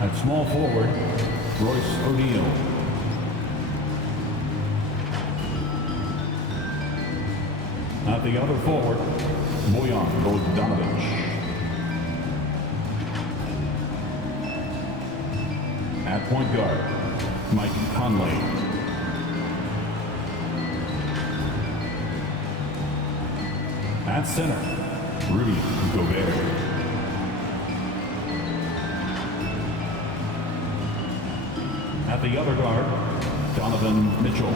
At small forward, Royce O'Neal. At the other forward, Bojan Bogdanovic. At point guard, Mike Conley. At center, Rudy Gobert. At the other guard, Donovan Mitchell.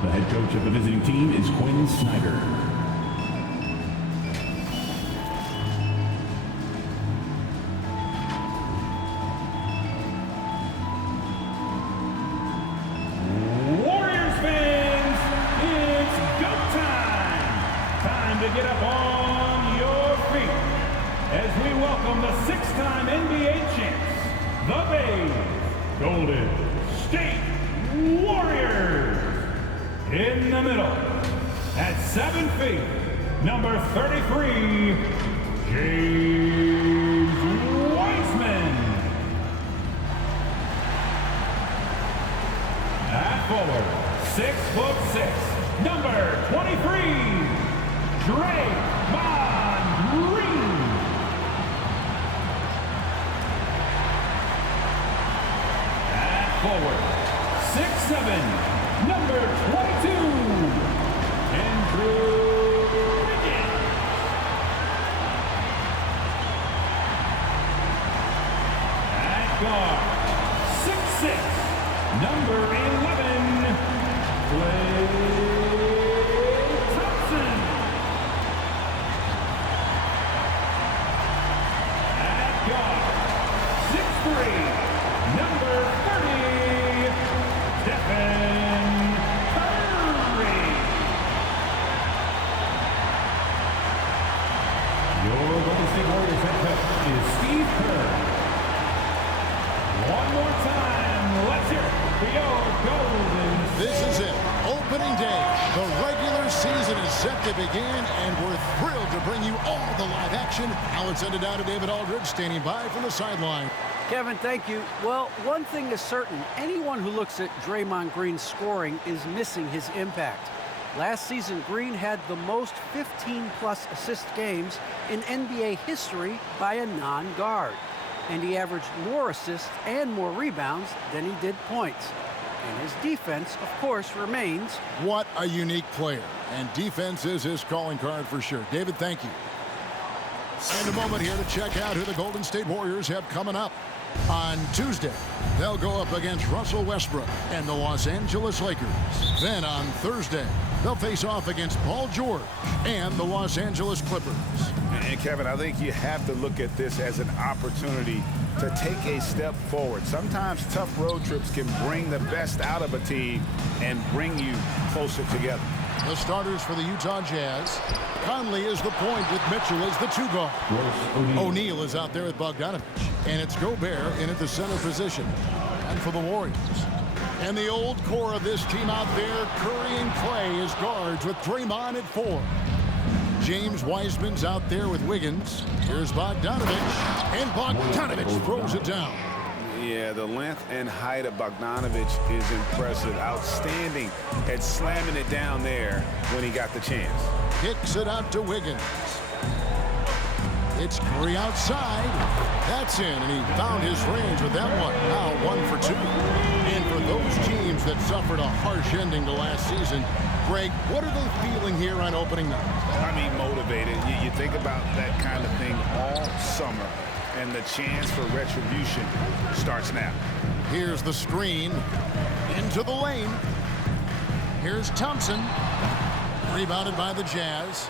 The head coach of the visiting team is Quinn Snyder. Warriors fans, it's go time! Time to get up on your feet as we welcome the six-time NBA champs, the Bay Golden State Warriors. In the middle, at 7 feet, number 33, James Wiseman. At forward, 6'6", number 23, Draymond Green. At forward, 6'7", number 22, Andrew Wiggins. At guard, 6'6", number 11, Klay Thompson. At guard, 6'3", number 30, Stephen Curry. Your Golden State Warriors head coach is Steve Kerr. One more time, let's hear it for your Golden State. This is it, opening day. The regular season is set to begin, and we're thrilled to bring you all the live action. Now let's send it down to David Aldridge, standing by from the sideline. Kevin, thank you. Well, one thing is certain. Anyone who looks at Draymond Green's scoring is missing his impact. Last season, Green had the most 15-plus assist games in NBA history by a non-guard. And he averaged more assists and more rebounds than he did points. And his defense, of course, remains. What a unique player. And defense is his calling card for sure. David, thank you. And a moment here to check out who the Golden State Warriors have coming up. On Tuesday, they'll go up against Russell Westbrook and the Los Angeles Lakers. Then on Thursday, they'll face off against Paul George and the Los Angeles Clippers. And Kevin, I think you have to look at this as an opportunity to take a step forward. Sometimes tough road trips can bring the best out of a team and bring you closer together. The starters for the Utah Jazz. Conley is the point with Mitchell as the two guard. O'Neal is out there with Bogdanovic. And it's Gobert in at the center position. And for the Warriors. And the old core of this team out there, Curry and Klay as guards with Draymond at 4. James Wiseman's out there with Wiggins. Here's Bogdanovic. And Bogdanovic throws it down. Yeah, the length and height of Bogdanovic is impressive. Outstanding at slamming it down there when he got the chance. Kicks it out to Wiggins. It's Curry outside. That's in, and he found his range with that one. Now 1 for 2. And for those teams that suffered a harsh ending to last season, Greg, what are they feeling here on opening night? I mean, motivated. You think about that kind of thing all summer, and the chance for retribution starts now. Here's the screen into the lane. Here's Thompson. Rebounded by the Jazz.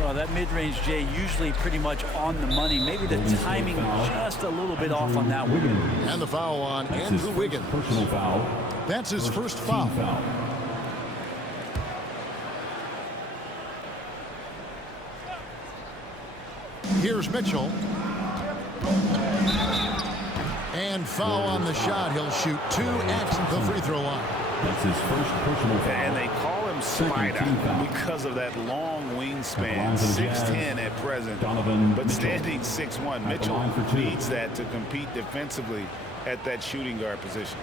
Well, that mid-range, Jay, usually pretty much on the money. Maybe the timing just a little bit off on that one. And the foul on Andrew Wiggins. Personal foul. That's his first foul. Here's Mitchell. And foul on the shot. He'll shoot 2 at the free throw line. That's his first personal foul. And they call him Spider because of that long wingspan, 6'10" at present, but standing 6'1". Mitchell needs that to compete defensively at that shooting guard position.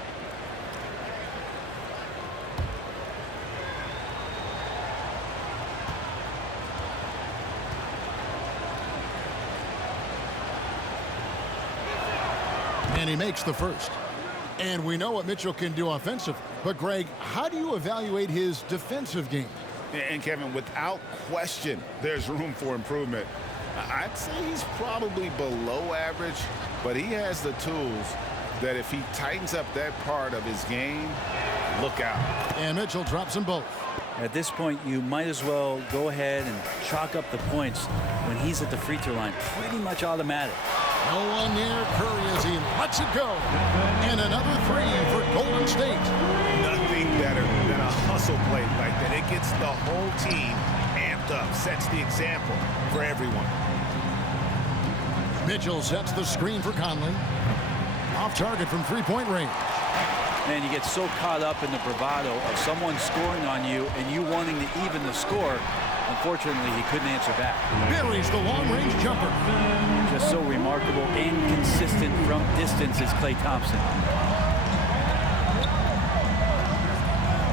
And he makes the first. And we know what Mitchell can do offensively. But, Greg, how do you evaluate his defensive game? And, Kevin, without question, there's room for improvement. I'd say he's probably below average, but he has the tools that if he tightens up that part of his game, look out. And Mitchell drops them both. At this point, you might as well go ahead and chalk up the points when he's at the free throw line. Pretty much automatic. No one near Curry as he lets it go. And another three for Golden State. Nothing better than a hustle play like that. It gets the whole team amped up, sets the example for everyone. Mitchell sets the screen for Conley. Off target from three-point range. Man, you get so caught up in the bravado of someone scoring on you and you wanting to even the score. Unfortunately, he couldn't answer back. Buries the long-range jumper. Just so remarkable and consistent from distance is Klay Thompson.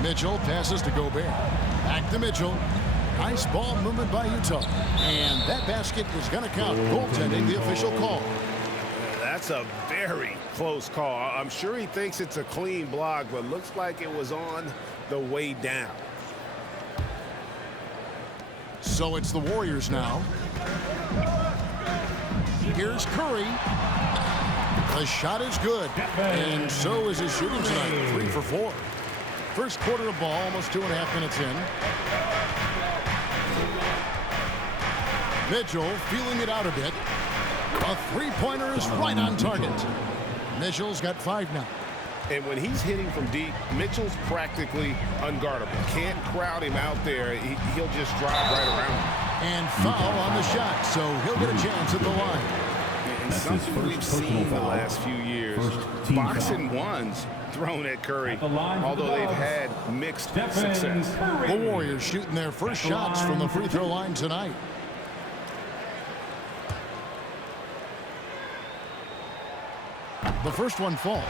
Mitchell passes to Gobert. Back to Mitchell. Nice ball movement by Utah. And that basket is going to count. Goaltending, the official call. That's a very close call. I'm sure he thinks it's a clean block, but looks like it was on the way down. So it's the Warriors now. Here's Curry. The shot is good. And so is his shooting tonight. 3 for 4. First quarter of ball, almost 2.5 minutes in. Mitchell feeling it out a bit. A three-pointer is right on target. Mitchell's got 5 now. And when he's hitting from deep, Mitchell's practically unguardable. Can't crowd him out there. He'll just drive right around him. And foul on the shot, so he'll get a chance at the line. And something we've seen the last few years, boxing ones thrown at Curry, although they've had mixed success. The Warriors shooting their first shots from the free throw line tonight. The first one falls.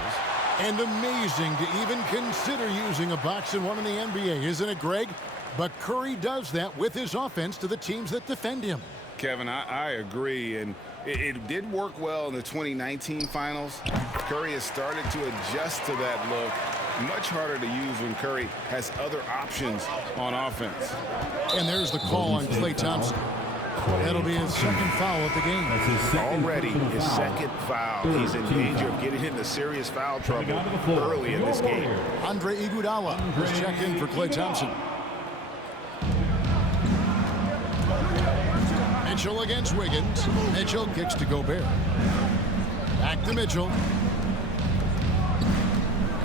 And amazing to even consider using a box and one in the NBA, isn't it, Greg? But Curry does that with his offense to the teams that defend him. Kevin, I agree, and it did work well in the 2019 finals. Curry has started to adjust to that look. Much harder to use when Curry has other options on offense. And there's the call on Klay Thompson. That'll be his second foul of the game. Already his second foul. He's in danger of getting into serious foul trouble early in this game. Andre Iguodala was checked in for Klay Thompson. Mitchell against Wiggins. Mitchell kicks to Gobert. Back to Mitchell.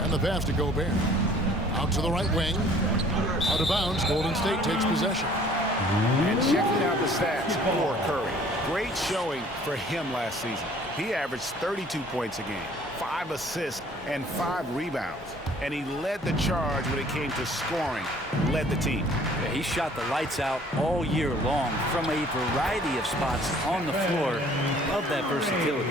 And the pass to Gobert. Out to the right wing. Out of bounds. Golden State takes possession. And checking out the stats for Curry. Great showing for him last season. He averaged 32 points a game, 5 assists, and 5 rebounds. And he led the charge when it came to scoring, led the team. Yeah, he shot the lights out all year long from a variety of spots on the floor. Love that versatility.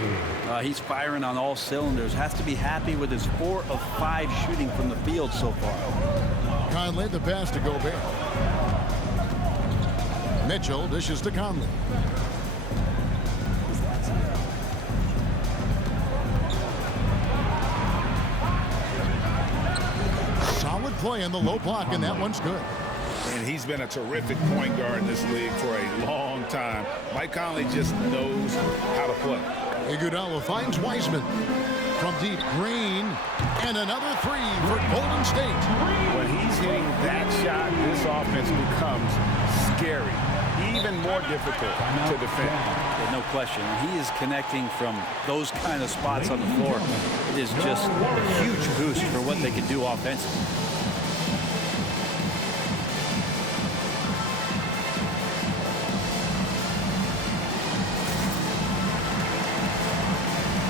He's firing on all cylinders. Has to be happy with his 4 of 5 shooting from the field so far. Conley, the pass to Gobert. Mitchell dishes to Conley. Solid play in the low block, and that one's good. And he's been a terrific point guard in this league for a long time. Mike Conley just knows how to play. Iguodala finds Wiseman. From deep, Green. And another 3 for Golden State. When he's hitting that shot, this offense becomes scary. Even more difficult to defend. Yeah, no question. He is connecting from those kind of spots on the floor. It is just a huge boost for what they can do offensively.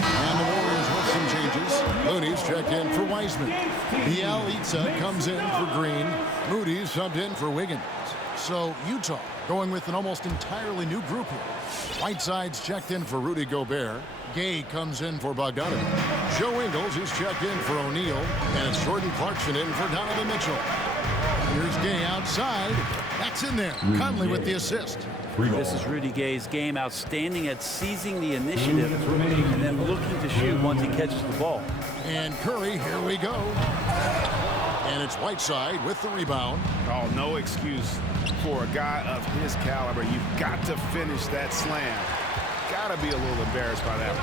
And the Warriors with some changes. Looney's checked in for Wiseman. Bielitsa comes in for Green. Moody's subbed in for Wiggins. So Utah going with an almost entirely new group here. Whiteside's checked in for Rudy Gobert. Gay comes in for Bogdanovic. Joe Ingles is checked in for O'Neal. And it's Jordan Clarkson in for Donovan Mitchell. Here's Gay outside. That's in there. Conley with the assist. This is Rudy Gay's game. Outstanding at seizing the initiative and then looking to shoot once he catches the ball. And Curry, here we go. And it's Whiteside with the rebound. Oh, no excuse for a guy of his caliber. You've got to finish that slam. Got to be a little embarrassed by that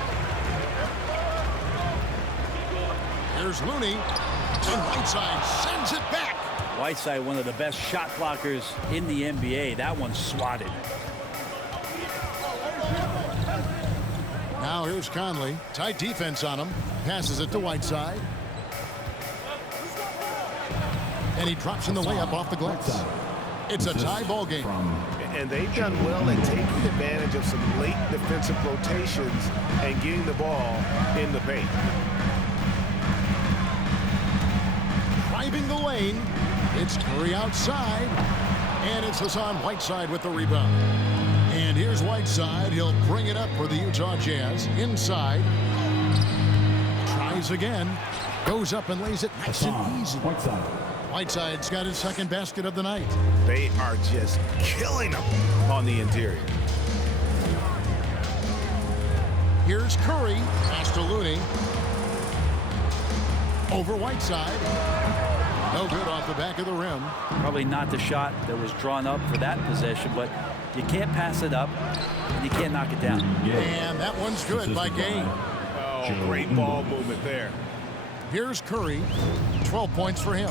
one. Here's Looney. And Whiteside sends it back. Whiteside, one of the best shot blockers in the NBA. That one's swatted. Now here's Conley. Tight defense on him. Passes it to Whiteside. And he drops in the layup off the glass. It's a tie ball game. And they've done well at taking advantage of some late defensive rotations and getting the ball in the paint. Driving the lane. It's Curry outside. And it's Hassan Whiteside with the rebound. And here's Whiteside. He'll bring it up for the Utah Jazz. Inside. Tries again. Goes up and lays it nice and easy. Whiteside's got his second basket of the night. They are just killing them on the interior. Here's Curry. Pass to Looney. Over Whiteside. No good off the back of the rim. Probably not the shot that was drawn up for that possession, but you can't pass it up and you can't knock it down. And that one's good by Gay. Oh, great ball movement there. Here's Curry. 12 points for him.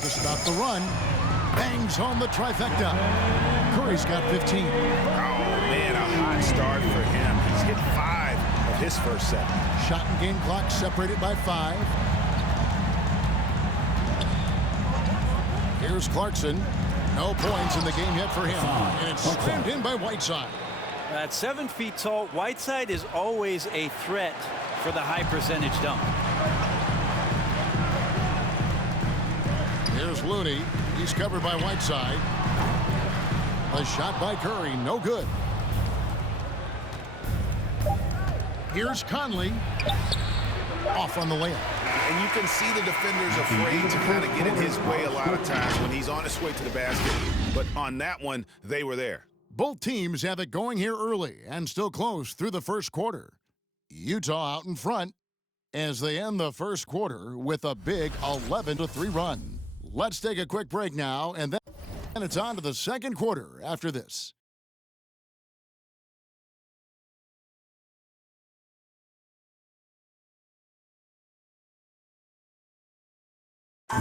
To stop the run. Bangs home the trifecta. Curry's got 15. Oh, man, a hot start for him. He's hit 5 of his first set. Shot and game clock separated by 5. Here's Clarkson. No points in the game yet for him. And it's slammed in by Whiteside. At 7 feet tall, Whiteside is always a threat for the high percentage dunk. Here's Looney. He's covered by Whiteside. A shot by Curry. No good. Here's Conley. Off on the layup. And you can see the defenders afraid to kind of get in his way a lot of times when he's on his way to the basket. But on that one, they were there. Both teams have it going here early and still close through the first quarter. Utah out in front as they end the first quarter with a big 11-3 run. Let's take a quick break now, and then it's on to the second quarter after this.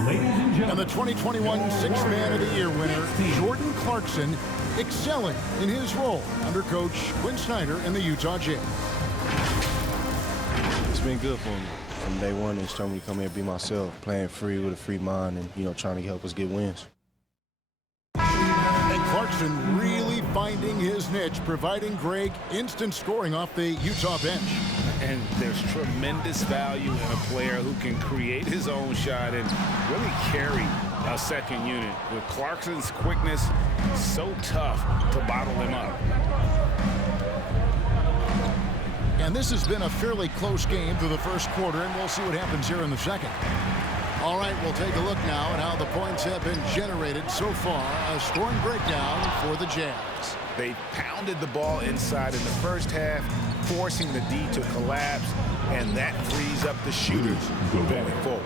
Ladies and gentlemen, And the 2021 Sixth Man of the Year winner, Jordan Clarkson, excelling in his role under Coach Quinn Snyder and the Utah Jazz. It's been good for me. From day one, it's told me to come here and be myself, playing free with a free mind and, trying to help us get wins. And Clarkson really finding his niche, providing Greg instant scoring off the Utah bench. And there's tremendous value in a player who can create his own shot and really carry a second unit. With Clarkson's quickness, so tough to bottle him up. And this has been a fairly close game through the first quarter, and we'll see what happens here in the second. All right, we'll take a look now at how the points have been generated so far. A scoring breakdown for the Jazz. They pounded the ball inside in the first half, forcing the D to collapse, and that frees up the shooters going forward.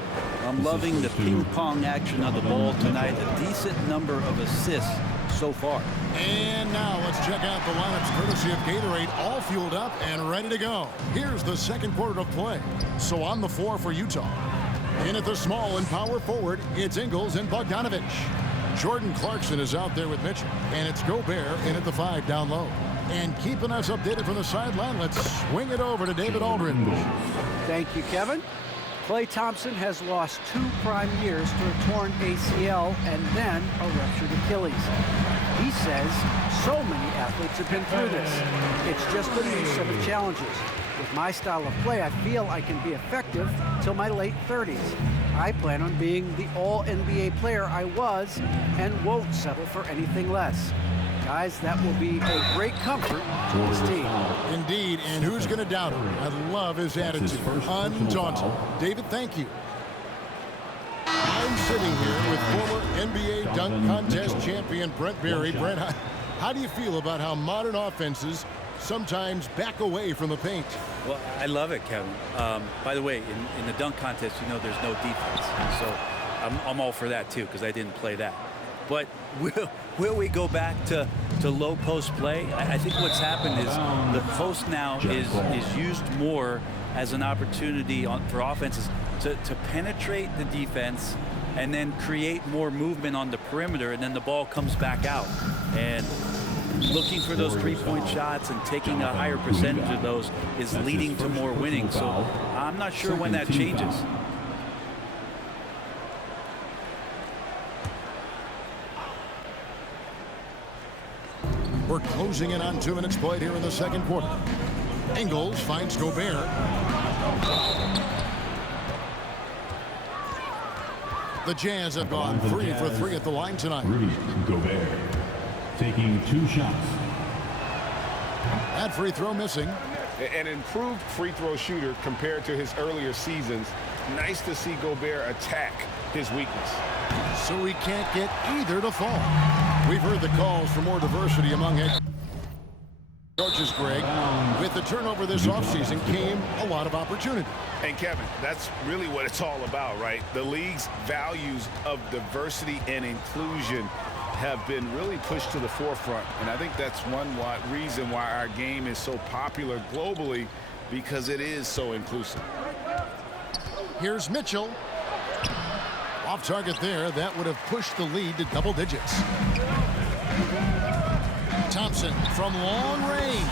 I'm loving the ping pong action of the ball tonight. A decent number of assists so far. And now let's check out the lineups courtesy of Gatorade, all fueled up and ready to go. Here's the second quarter of play. So on the floor for Utah. In at the small and power forward, it's Ingles and Bogdanovic. Jordan Clarkson is out there with Mitchell. And it's Gobert in at the 5 down low. And keeping us updated from the sideline, let's swing it over to David Aldridge. Thank you, Kevin. Klay Thompson has lost 2 prime years to a torn ACL and then a ruptured Achilles. He says so many athletes have been through this. It's just a new set of challenges. With my style of play, I feel I can be effective till my late 30s. I plan on being the all-NBA player I was and won't settle for anything less. Guys, that will be a great comfort to this team. Indeed, and who's going to doubt him? I love his attitude. Undaunted. David, thank you. I'm sitting here with former NBA dunk contest champion Brent Berry. Brent, how do you feel about how modern offenses sometimes back away from the paint? Well, I love it, Kevin. By the way, in the dunk contest, you know there's no defense. So I'm all for that, too, because I didn't play that. But will we go back to low post play? I think what's happened is the post now is used more as an opportunity for offenses to penetrate the defense and then create more movement on the perimeter, and then the ball comes back out. And looking for those three-point shots and taking a higher percentage of those is leading to more winning. So I'm not sure when that changes. We're closing in on 2 minutes played here in the second quarter. Ingles finds Gobert. The Jazz have gone 3 for 3 at the line tonight. Rudy Gobert taking 2 shots. That free throw missing. An improved free throw shooter compared to his earlier seasons. Nice to see Gobert attack his weakness. So he can't get either to fall. We've heard the calls for more diversity among head coaches, Greg. With the turnover this offseason came a lot of opportunity. And Kevin, that's really what it's all about, right? The league's values of diversity and inclusion have been really pushed to the forefront. And I think that's one reason why our game is so popular globally, because it is so inclusive. Here's Mitchell. Off target there. That would have pushed the lead to double digits. Thompson from long range.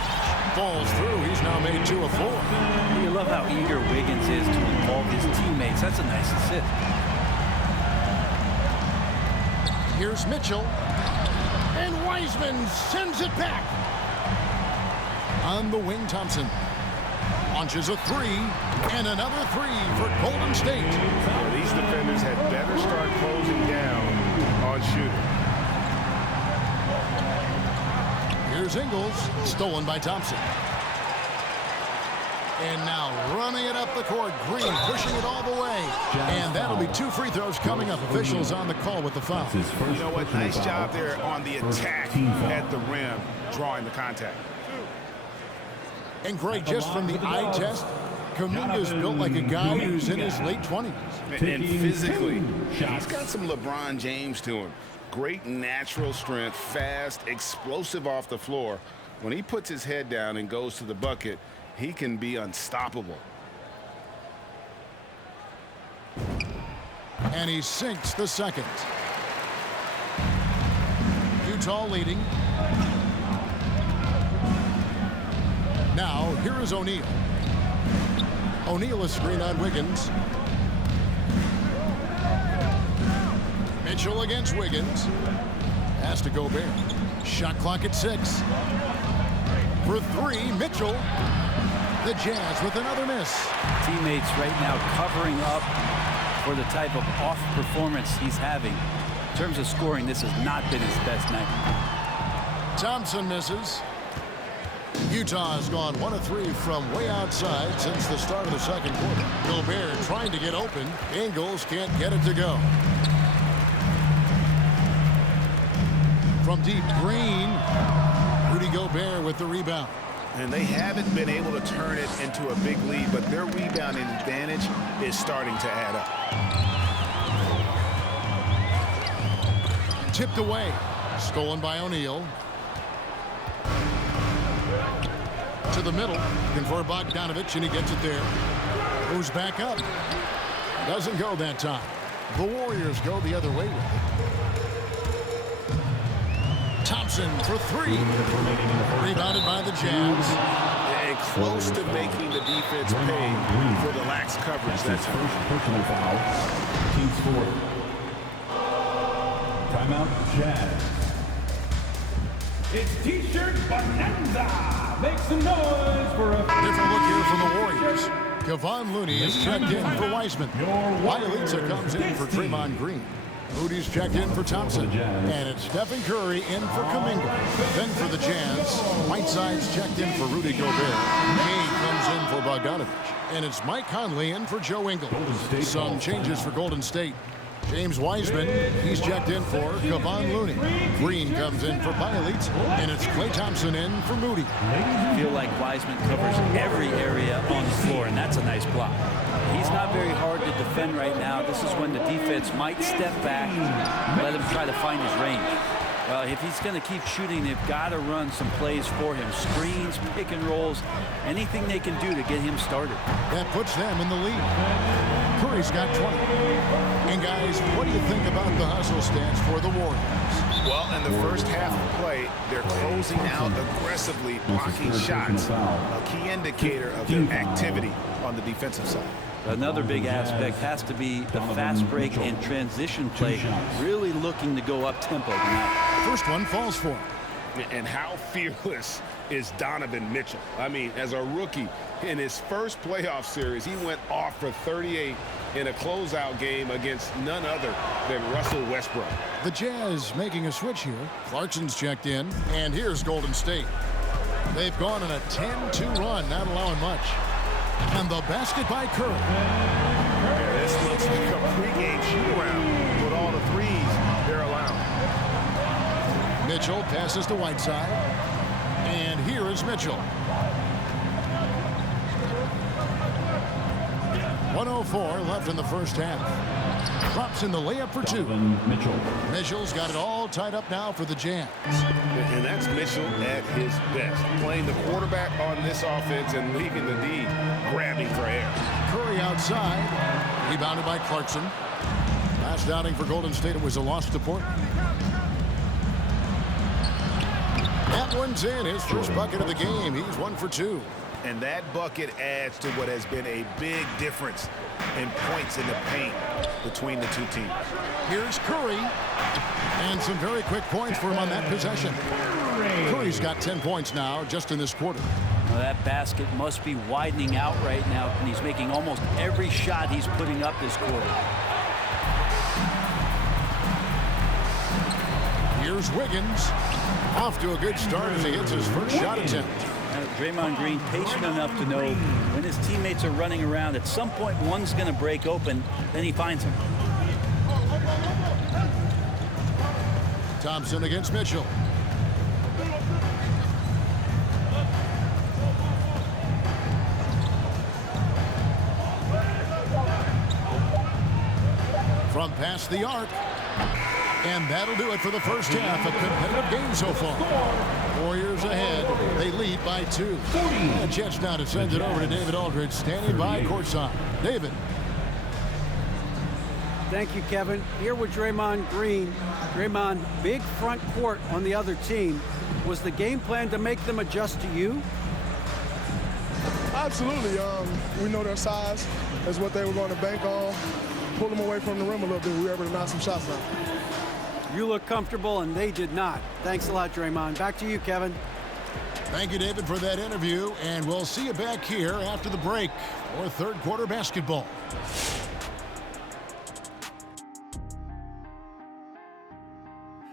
Falls through. He's now made 2 of 4. You love how eager Wiggins is to involve his teammates. That's a nice assist. Here's Mitchell. And Wiseman sends it back. On the wing, Thompson launches a 3, and another 3 for Golden State. Yeah, these defenders had better start closing down on shooting. Here's Ingles, stolen by Thompson. And now running it up the court, Green pushing it all the way. And that'll be 2 free throws coming up. Officials on the call with the foul. You know what? Nice job there on the attack at the rim, drawing the contact. And Greg, just from the eye test, Kuminga's built like a guy who's in his late 20s. And physically, he's got some LeBron James to him. Great natural strength, fast, explosive off the floor. When he puts his head down and goes to the bucket, he can be unstoppable. And he sinks the second. Utah leading. Now, here is O'Neal. O'Neal is screen on Wiggins. Mitchell against Wiggins. Has to Gobert. Shot clock at 6. For 3, Mitchell. The Jazz with another miss. Teammates right now covering up for the type of off performance he's having. In terms of scoring, this has not been his best night. Thompson misses. Utah has gone 1 of 3 from way outside since the start of the second quarter. Gobert trying to get open. Ingles can't get it to go. From deep, Green. Rudy Gobert with the rebound. And they haven't been able to turn it into a big lead, but their rebounding advantage is starting to add up. Tipped away. Stolen by O'Neal. To the middle. Looking for Bogdanovich, and he gets it there. Moves back up. Doesn't go that time. The Warriors go the other way with it. Thompson for 3. Rebounded by the Jazz. And close to making the defense pay for the lax coverage. That's his first personal foul. Team score. Timeout, Jazz. It's T-shirt bonanza. Make some noise for a Different look here for the Warriors. Kevon Looney is checked in for Wiseman. Bielitsa comes in for Draymond Green. Moody's checked in for Thompson. And it's Stephen Curry in for Kuminga. Then for the Jazz, Whiteside's checked in for Rudy Gobert. Kane comes in for Bogdanovich. And it's Mike Conley in for Joe Ingles. Some changes for Golden State. James Wiseman, he's checked in for Kevon Looney. Green comes in for Bielitsa, and it's Klay Thompson in for Moody. I feel like Wiseman covers every area on the floor, and that's a nice block. He's not very hard to defend right now. This is when the defense might step back, let him try to find his range. Well, if he's going to keep shooting, they've got to run some plays for him. Screens, pick and rolls, anything they can do to get him started. That puts them in the lead. Curry's got 20. And guys, what do you think about the hustle stats for the Warriors? Well, in the first half of play, they're closing out aggressively, blocking shots, a key indicator of their activity on the defensive side. Another big aspect has to be the fast break and transition play, really looking to go up-tempo tonight. First one falls for him. And how fearless is Donovan Mitchell? I mean, as a rookie, in his first playoff series, he went off for 38 in a closeout game against none other than Russell Westbrook. The Jazz making a switch here. Clarkson's checked in, and here's Golden State. They've gone on a 10-2 run, not allowing much. And the basket by Curry. This looks like a pregame shoot-around with all the threes they're allowing. Mitchell passes to Whiteside. And here is Mitchell. 1:04 left in the first half. Drops in the layup for two. Mitchell's got it all tied up now for the Jazz. And that's Mitchell at his best, playing the quarterback on this offense and leaving the D grabbing for air. Curry outside, rebounded by Clarkson. Last outing for Golden State, it was a loss to Portland. That one's in, his first bucket of the game. He's 1 for 2. And that bucket adds to what has been a big difference in points in the paint between the two teams. Here's Curry. And some very quick points for him on that possession. Curry's got 10 points now just in this quarter. Now that basket must be widening out right now, and he's making almost every shot he's putting up this quarter. Here's Wiggins. Off to a good start as he hits his first shot attempt. Draymond Green patient enough to know when his teammates are running around, at some point one's going to break open, then he finds him. Thompson against Mitchell. From past the arc. And that'll do it for the first half. A competitive game so far. Warriors ahead. They lead by 2. A chance now to send it over to David Aldridge, standing by courtside. David. Thank you, Kevin. Here with Draymond Green. Draymond, big front court on the other team. Was the game plan to make them adjust to you? Absolutely. We know their size. That's what they were going to bank on. Pull them away from the rim a little bit. We were able to knock some shots down. You look comfortable, and they did not. Thanks a lot, Draymond. Back to you, Kevin. Thank you, David, for that interview. And we'll see you back here after the break for third quarter basketball.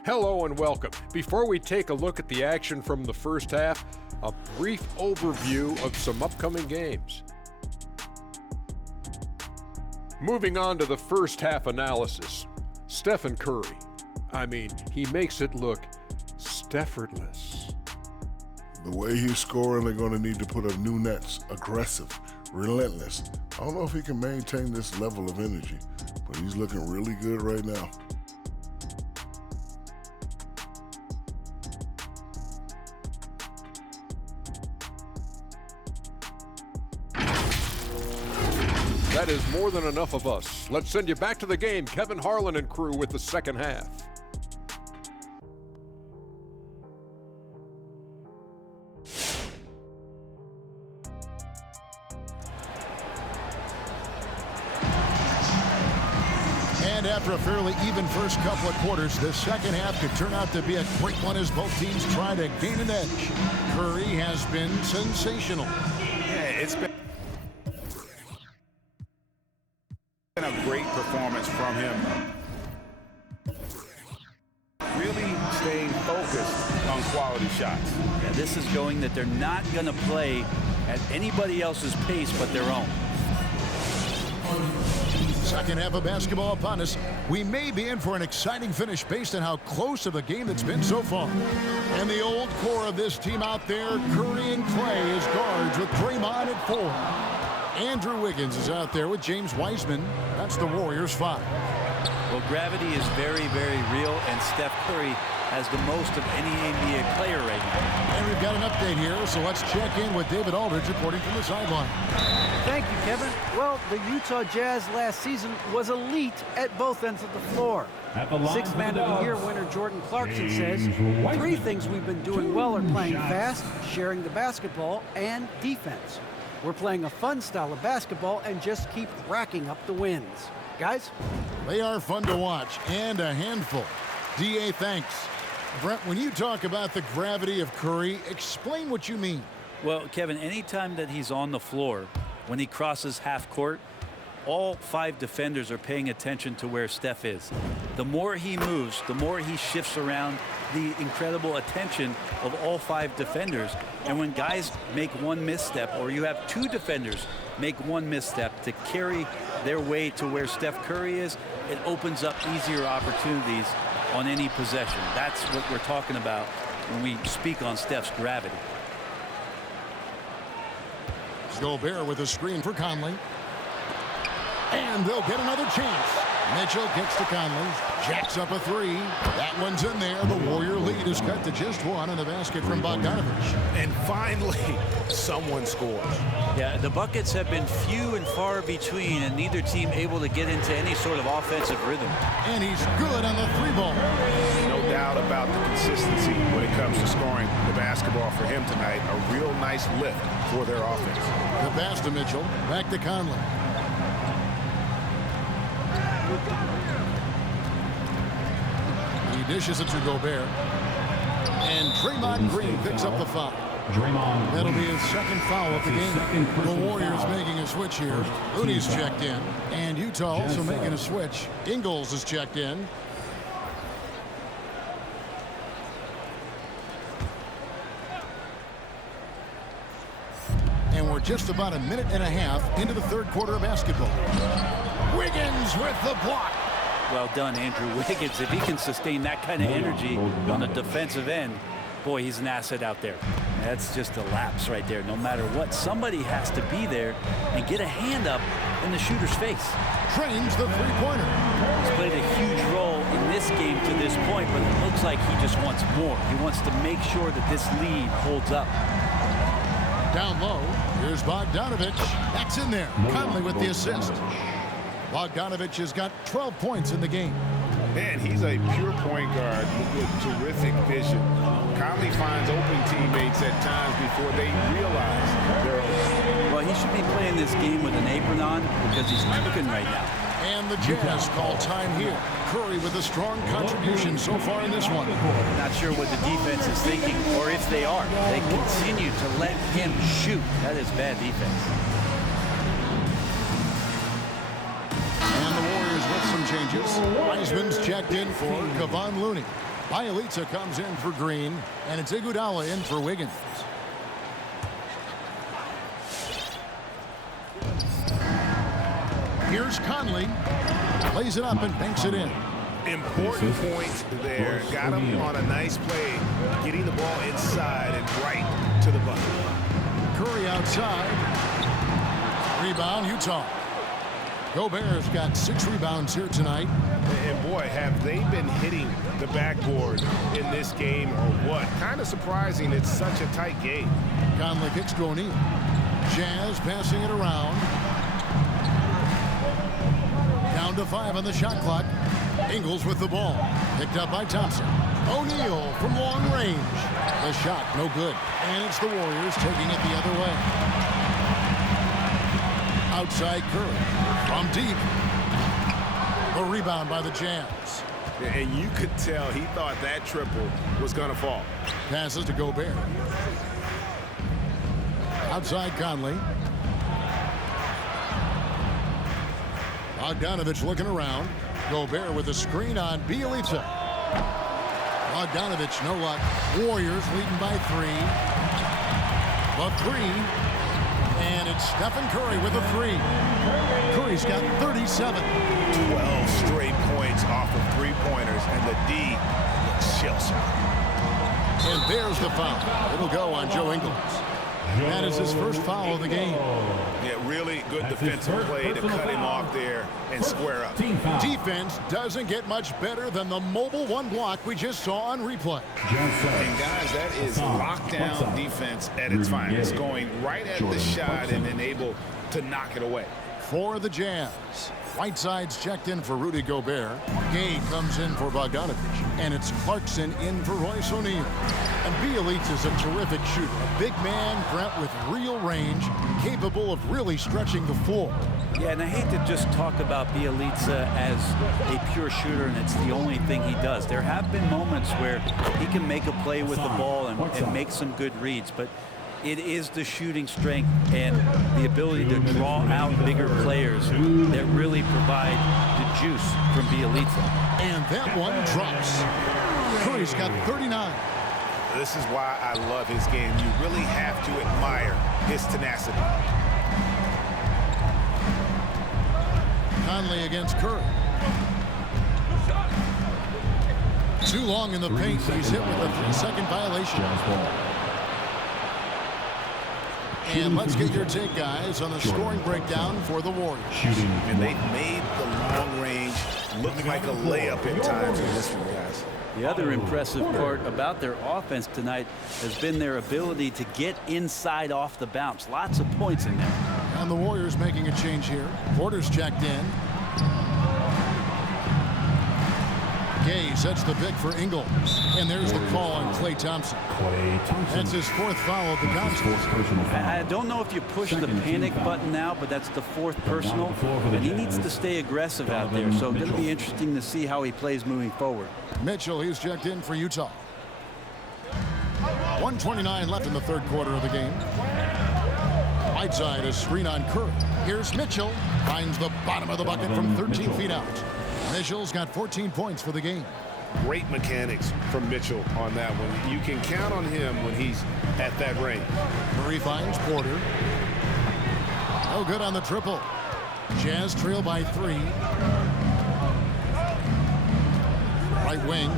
Hello and welcome. Before we take a look at the action from the first half, a brief overview of some upcoming games. Moving on to the first half analysis. Stephen Curry. I mean, he makes it look Steffortless. The way he's scoring, they're going to need to put up new nets. Aggressive, relentless. I don't know if he can maintain this level of energy, but he's looking really good right now. That is more than enough of us. Let's send you back to the game. Kevin Harlan and crew with the second half. And And after a fairly even first couple of quarters, the second half could turn out to be a great one as both teams try to gain an edge. Curry has been sensational. Yeah, it's been a great performance from him. Really staying focused on quality shots. Yeah, this is showing that they're not going to play at anybody else's pace but their own. Second half of basketball upon us. We may be in for an exciting finish based on how close of a game it's been so far. And the old core of this team out there, Curry and Clay as guards with Draymond at 4. Andrew Wiggins is out there with James Wiseman. That's the Warriors' 5. Well, gravity is very, very real, and Steph Curry has the most of any NBA player right now. And we've got an update here, so let's check in with David Aldridge reporting from the sideline. Thank you, Kevin. Well, the Utah Jazz last season was elite at both ends of the floor. Sixth Man of the Year winner Jordan Clarkson says, 3 things we've been doing well are playing fast, sharing the basketball, and defense. We're playing a fun style of basketball and just keep racking up the wins. Guys? They are fun to watch and a handful. D.A., thanks. Brent, when you talk about the gravity of Curry, explain what you mean. Well, Kevin, anytime that he's on the floor, when he crosses half court, all 5 defenders are paying attention to where Steph is. The more he moves, the more he shifts around, the incredible attention of all 5 defenders. And when guys make one misstep, or you have 2 defenders make one misstep to carry their way to where Steph Curry is, it opens up easier opportunities on any possession. That's what we're talking about when we speak on Steph's gravity. Gobert with a screen for Conley. And they'll get another chance. Mitchell gets to Conley. Jacks up a 3. That one's in there. The Warrior lead is cut to just 1 in the basket from Bogdanovich. And finally, someone scores. Yeah, the buckets have been few and far between, and neither team able to get into any sort of offensive rhythm. And he's good on the 3-ball. No doubt about the consistency when it comes to scoring the basketball for him tonight. A real nice lift for their offense. The pass to Mitchell. Back to Conley. He dishes it to Gobert. And Draymond Green picks up the foul. That'll be his second foul of the game. The Warriors making a switch here. Looney's checked in. And Utah also making a switch. Ingles is checked in. And we're just about a minute and a half into the third quarter of basketball. Wiggins with the block. Well done, Andrew Wiggins. If he can sustain that kind of energy on the defensive end, boy, he's an asset out there. That's just a lapse right there. No matter what, somebody has to be there and get a hand up in the shooter's face. Trains the three-pointer. He's played a huge role in this game to this point, but it looks like he just wants more. He wants to make sure that this lead holds up. Down low, here's Bogdanovich. That's in there. Conley with the assist. Bogdanovich has got 12 points in the game. Man, he's a pure point guard with terrific vision. Conley finds open teammates at times before they realize they're open. Well, he should be playing this game with an apron on because he's cooking right now. And the Jazz call time here. Curry with a strong contribution so far in this one. Not sure what the defense is thinking, or if they are. They continue to let him shoot. That is bad defense. And the Warriors with some changes. Wiseman's checked in for Kevon Looney. Bielitsa comes in for Green, and it's Iguodala in for Wiggins. Here's Conley. Plays it up and banks it in. Important point there. Got him on a nice play, getting the ball inside and right to the bucket. Curry outside. Rebound, Utah. Gobert's got 6 rebounds here tonight. And boy, have they been hitting the backboard in this game or what? Kind of surprising it's such a tight game. Conley kicks to O'Neal. Jazz passing it around. Down to 5 on the shot clock. Ingles with the ball. Picked up by Thompson. O'Neal from long range. The shot, no good. And it's the Warriors taking it the other way. Outside Curry. From deep. The rebound by the Jazz. And you could tell he thought that triple was going to fall. Passes to Gobert. Outside Conley. Bogdanovich looking around. Gobert with a screen on Bielitsa. Bogdanovich, no luck. Warriors leading by 3. The 3. And it's Stephen Curry with a 3. Curry's got 37. 12 straight points off of three-pointers, and the D looks shell-shocked. And there's the foul. It'll go on Joe Ingles. That is his first foul of the game. Yeah, really good defensive play to cut him off there and square up. Defense doesn't get much better than the mobile one block we just saw on replay. And guys, that is lockdown defense at its finest, going right at the shot and then able to knock it away. For the Jazz, Whiteside's checked in for Rudy Gobert. Gay comes in for Bogdanovich. And it's Clarkson in for Royce O'Neal. And Bielitsa is a terrific shooter. A big man, Brent, with real range, capable of really stretching the floor. Yeah, and I hate to just talk about Bielitsa as a pure shooter and it's the only thing he does. There have been moments where he can make a play with the ball and make some good reads, but it is the shooting strength and the ability to draw out bigger players that really provide the juice from Bielitsa. And that one drops. Curry's got 39. This is why I love his game. You really have to admire his tenacity. Conley against Curry. Too long in the paint. He's hit with a 3-second violation. And let's get your take, guys, on the scoring breakdown for the Warriors. And they've made the long range look like a layup at times in this one, guys. The other impressive part about their offense tonight has been their ability to get inside off the bounce. Lots of points in there. And the Warriors making a change here. Porter's checked in. Gay sets the pick for Ingles. And there's the call on Klay Thompson. That's his 4th foul of the contest. I don't know if you push the panic button now, but that's the 4th personal. And he needs to stay aggressive out there. So it's going to be interesting to see how he plays moving forward. Mitchell, he's checked in for Utah. 1:29 left in the 3rd quarter of the game. Whiteside, a screen on Curry. Here's Mitchell. Finds the bottom of the bucket from 13 feet out. Mitchell's got 14 points for the game. Great mechanics from Mitchell on that one. You can count on him when he's at that range. Murray finds Porter. No good on the triple. Jazz trail by 3. Right wing.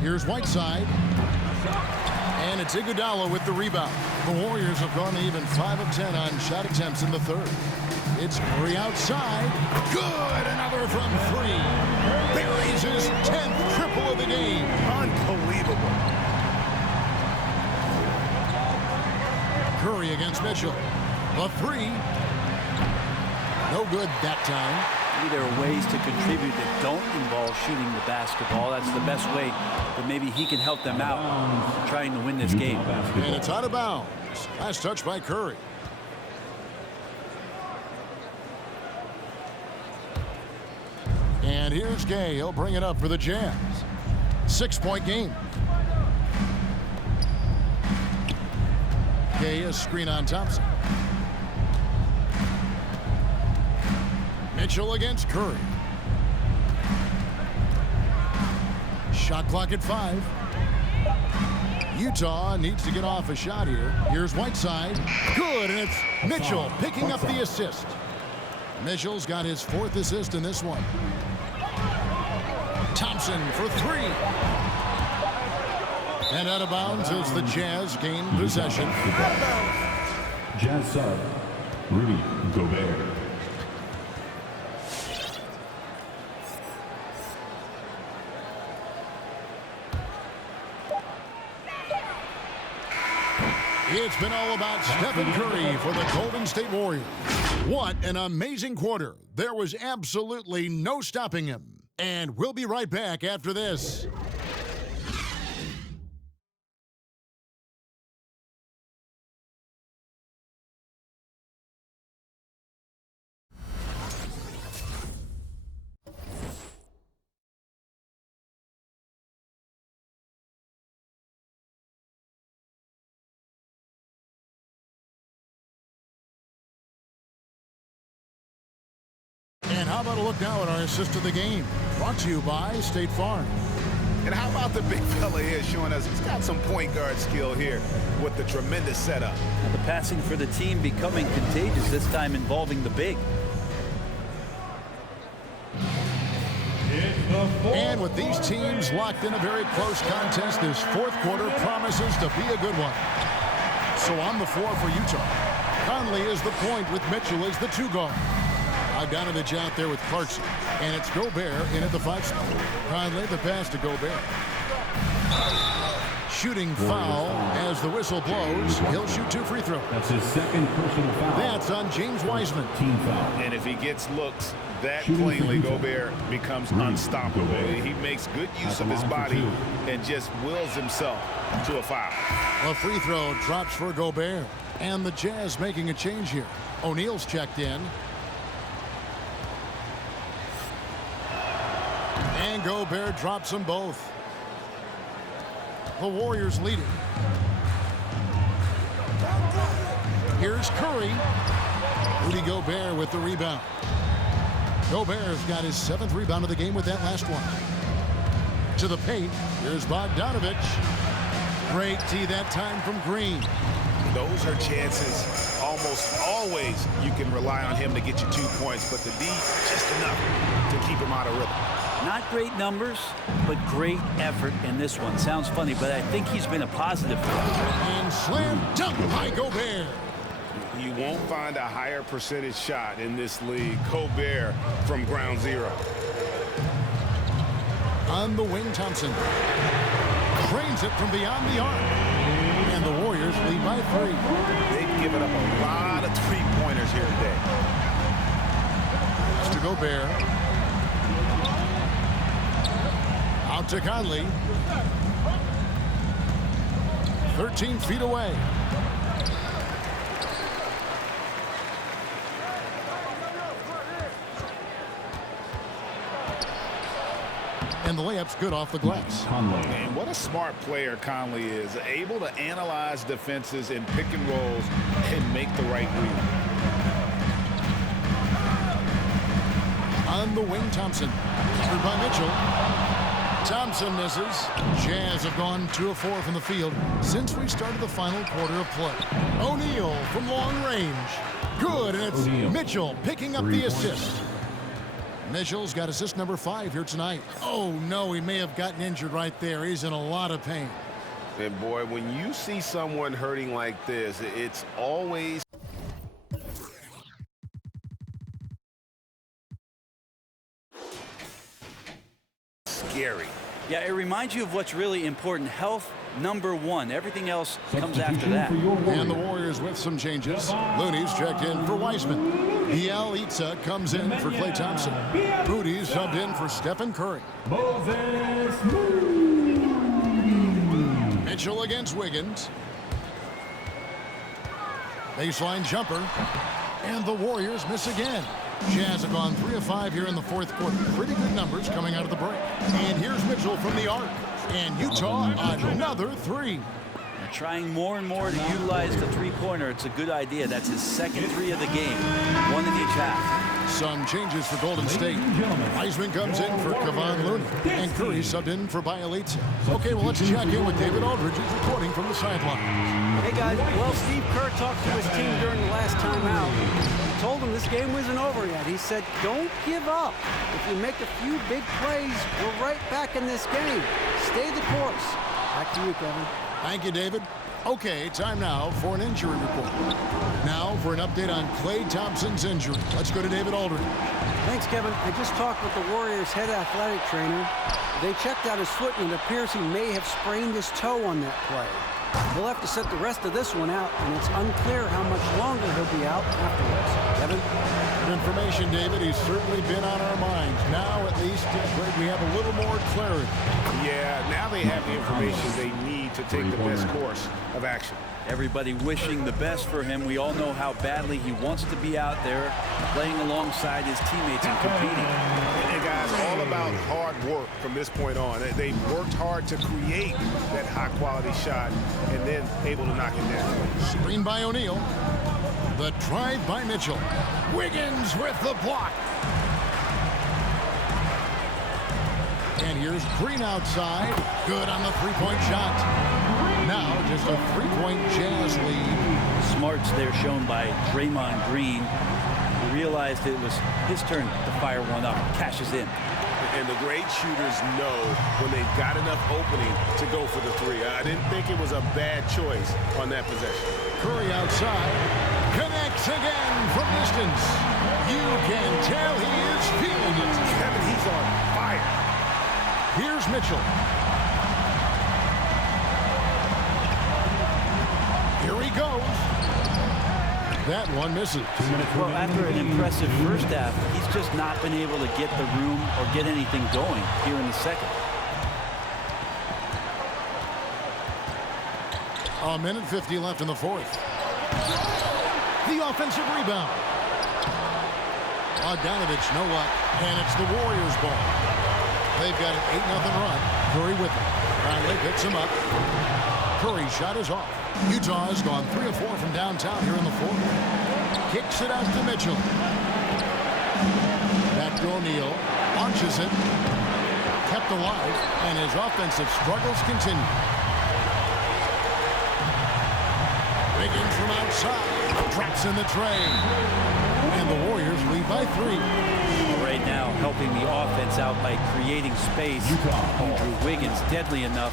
Here's Whiteside. And it's Iguodala with the rebound. The Warriors have gone even 5 of 10 on shot attempts in the 3rd. It's Curry outside. Good! Another from 3. Buries his 10th triple of the game. Unbelievable. Curry against Mitchell. The 3. No good that time. Maybe there are ways to contribute that don't involve shooting the basketball. That's the best way that maybe he can help them out trying to win this game. And it's out of bounds. Last touch by Curry. And here's Gay. He'll bring it up for the Jazz. 6-point game. Gay, a screen on Thompson. Mitchell against Curry. Shot clock at 5. Utah needs to get off a shot here. Here's Whiteside. Good, and it's Mitchell picking up the assist. Mitchell's got his 4th assist in this one. Thompson for 3. And out of bounds as the Jazz gain possession. Jazz sub, Rudy Gobert. It's been all about Stephen Curry for the Golden State Warriors. What an amazing quarter. There was absolutely no stopping him. And we'll be right back after this. How about a look now at our assist of the game? Brought to you by State Farm. And how about the big fella here showing us he's got some point guard skill here with the tremendous setup. The passing for the team becoming contagious, this time involving the big. And with these teams locked in a very close contest, this fourth quarter promises to be a good one. So on the floor for Utah, Conley is the point with Mitchell as the 2 guard. Bogdanovich out there with Clarkson. And it's Gobert in at the 5 spot. Conley the pass to Gobert. Shooting foul as the whistle blows. He'll shoot 2 free throws. That's his second personal foul. That's on James Wiseman. Team foul. And if he gets looks, that plainly Gobert becomes unstoppable. He makes good use of his body and just wills himself to a foul. A free throw drops for Gobert. And the Jazz making a change here. O'Neal's checked in. And Gobert drops them both. The Warriors leading. Here's Curry. Rudy Gobert with the rebound. Gobert's got his 7th rebound of the game with that last one. To the paint. Here's Bogdanovich. Great tee that time from Green. Those are chances almost always you can rely on him to get you 2 points, but the D just enough to keep him out of rhythm. Not great numbers, but great effort in this one. Sounds funny, but I think he's been a positive for us. And slam dunk by Gobert. You won't find a higher percentage shot in this league. Gobert from ground zero. On the wing, Thompson cranes it from beyond the arc. And the Warriors lead by 3. They've given up a lot of 3-pointers here today. To Gobert. Out to Conley. 13 feet away. And the layup's good off the glass. And what a smart player Conley is. Able to analyze defenses in pick and rolls and make the right read. On the wing, Thompson. Covered by Mitchell. Thompson misses. Jazz have gone 2 of 4 from the field since we started the final quarter of play. O'Neal from long range. Good, and it's Mitchell picking up the assist. Mitchell's got assist number 5 here tonight. Oh, no, he may have gotten injured right there. He's in a lot of pain. And, boy, when you see someone hurting like this, it's always scary. Yeah, it reminds you of what's really important. Health, number 1. Everything else comes after that. And the Warriors with some changes. Looney's checked in for Wiseman. Bielitsa comes in for Klay Thompson. Moody's subbed in for Stephen Curry. Mitchell against Wiggins. Baseline jumper. And the Warriors miss again. Jazz have gone 3 of 5 here in the fourth quarter. Pretty good numbers coming out of the break. And here's Mitchell from the arc. And Utah another 3. They're trying more and more to utilize the 3-pointer. It's a good idea. That's his second 3 of the game. 1 in each half. Some changes for Golden State. Wiseman comes in for Kevon Looney. And Curry subbed in for Bielitsa. Okay, well, let's check in with David Aldridge, who's reporting from the sideline. Hey, guys. Well, Steve Kerr talked to his team during the last timeout. He told them this game wasn't over yet. He said, don't give up. If you make a few big plays, we're right back in this game. Stay the course. Back to you, Kevin. Thank you, David. Okay, time now for an injury report. Now for an update on Klay Thompson's injury. Let's go to David Aldridge. Thanks, Kevin. I just talked with the Warriors' head athletic trainer. They checked out his foot, and it appears he may have sprained his toe on that play. He'll have to sit the rest of this one out, and it's unclear how much longer he'll be out afterwards. Kevin? Good information, David. He's certainly been on our minds. Now, at least, we have a little more clarity. Yeah, now they have the information they need to take the best course of action. Everybody wishing the best for him. We all know how badly he wants to be out there playing alongside his teammates and competing. And guys, all about hard work from this point on. They worked hard to create that high-quality shot and then able to knock it down. Screen by O'Neal. The drive by Mitchell. Wiggins with the block. Warriors. Green outside. Good on the three-point shot. Now just a three-point Jazz lead. Smarts there shown by Draymond Green. He realized it was his turn to fire one up. Cashes in. And the great shooters know when they've got enough opening to go for the three. I didn't think it was a bad choice on that possession. Curry outside. Connects again from distance. You can tell he is feeling it. Kevin, he's on fire. Here's Mitchell. Here he goes. That one misses. Well, after an impressive first half, he's just not been able to get the room or get anything going here in the second. A minute 50 left in the fourth. The offensive rebound. Bogdanovich, no luck, and it's the Warriors' ball. They've got an 8-0 run. Curry with them. Conley picks him up. Curry's shot is off. Utah has gone 3 of 4 from downtown here in the fourth. Kicks it out to Mitchell. Back to O'Neal. Launches it. Kept alive, and his offensive struggles continue. Wiggins from outside. Drops in the tray. And the Warriors lead by 3. Right now, helping the offense out by creating space. Andrew Wiggins deadly enough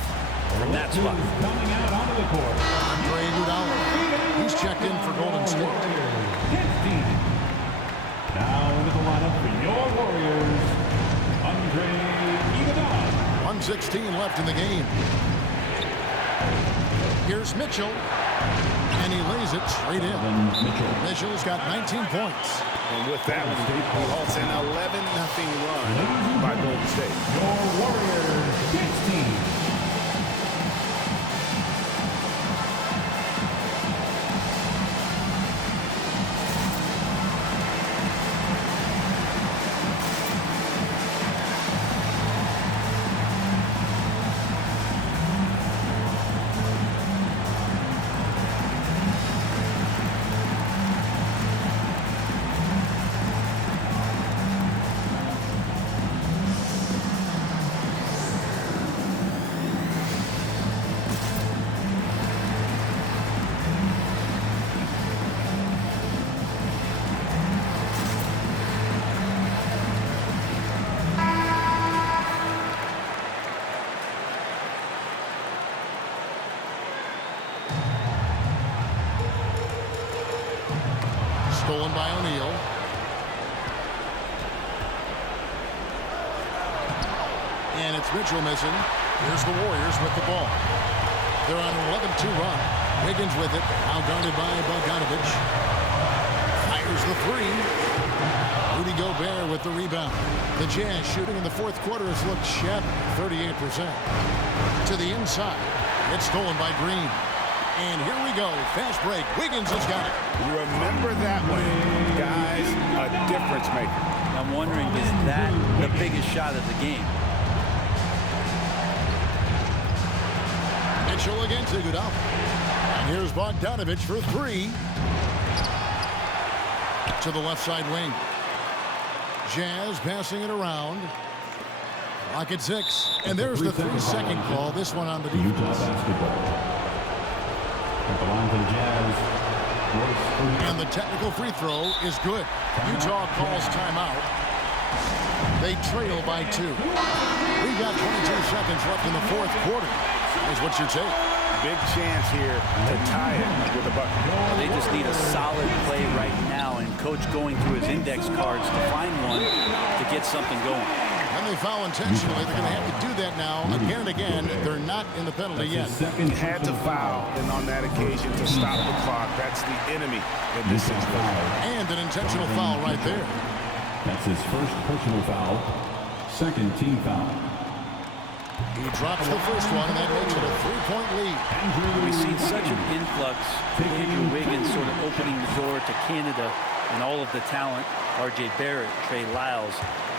from that spot. Coming out onto the court. Andre Iguodala. He's checked in for Golden State. 15. Now into the lineup for your Warriors, Andre Iguodala. 1:16 left in the game. Here's Mitchell. And he lays it straight in. Mitchell's got 19 points. And with that one, he halts an 11-0 run by Golden State. Your Warriors, 16. Stolen by O'Neal. And it's Mitchell missing. Here's the Warriors with the ball. They're on an 11-2 run. Wiggins with it. Now guarded by Bogdanovich. Fires the three. Rudy Gobert with the rebound. The Jazz shooting in the fourth quarter has looked shabby. 38%. To the inside. It's stolen by Green. And here we go. Fast break. Wiggins has got it. You remember that one, guys, a difference maker. I'm wondering, is that the biggest shot of the game? Mitchell against Iguodala. And here's Bogdanovich for 3. To the left side wing. Jazz passing it around. Lock at 6. And there's the 3-second call. This one on the defense. Utah basketball. At the line for the Jazz. And the technical free throw is good. Utah calls timeout. They trail by 2. We've got 22 seconds left in the fourth quarter. Here's what's your take? Big chance here to tie it with a bucket. Well, they just need a solid play right now, and Coach going through his index cards to find one to get something going. And they foul intentionally. They're going to have to do that now again and again. They're not in the penalty yet. Had to foul, and on that occasion to stop the clock. That's the enemy in this situation. And an intentional foul right there. That's his first personal foul. Second team foul. He drops the first one, and that makes it a 3-point lead. We've seen such an influx of Andrew Wiggins sort of opening the door to Canada and all of the talent. R.J. Barrett, Trey Lyles,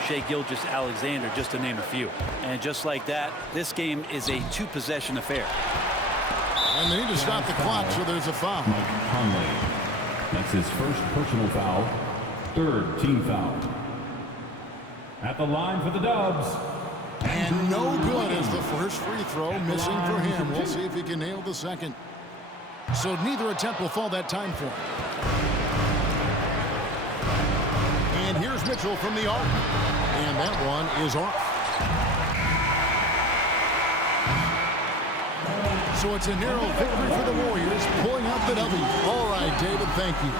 Shai Gilgeous-Alexander, just to name a few. And just like that, this game is a 2-possession affair. And they need to stop the clock, so there's a foul. Mike Conley. That's his first personal foul. Third team foul. At the line for the Dubs. And And no good as the first free throw missing for him. We'll see if he can nail the second. So neither attempt will fall that time for him. And here's Mitchell from the arc. And that one is off. So it's a narrow victory for the Warriors, pulling out the W. All right, David, thank you.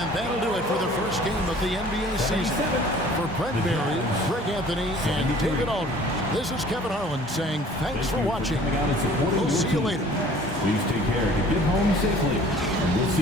And that'll do it for the first game of the NBA season. For Brent Berry, Greg Anthony, and David Aldridge, this is Kevin Harlan saying thanks for watching. We'll see you later. Please take care to get home safely. And we'll see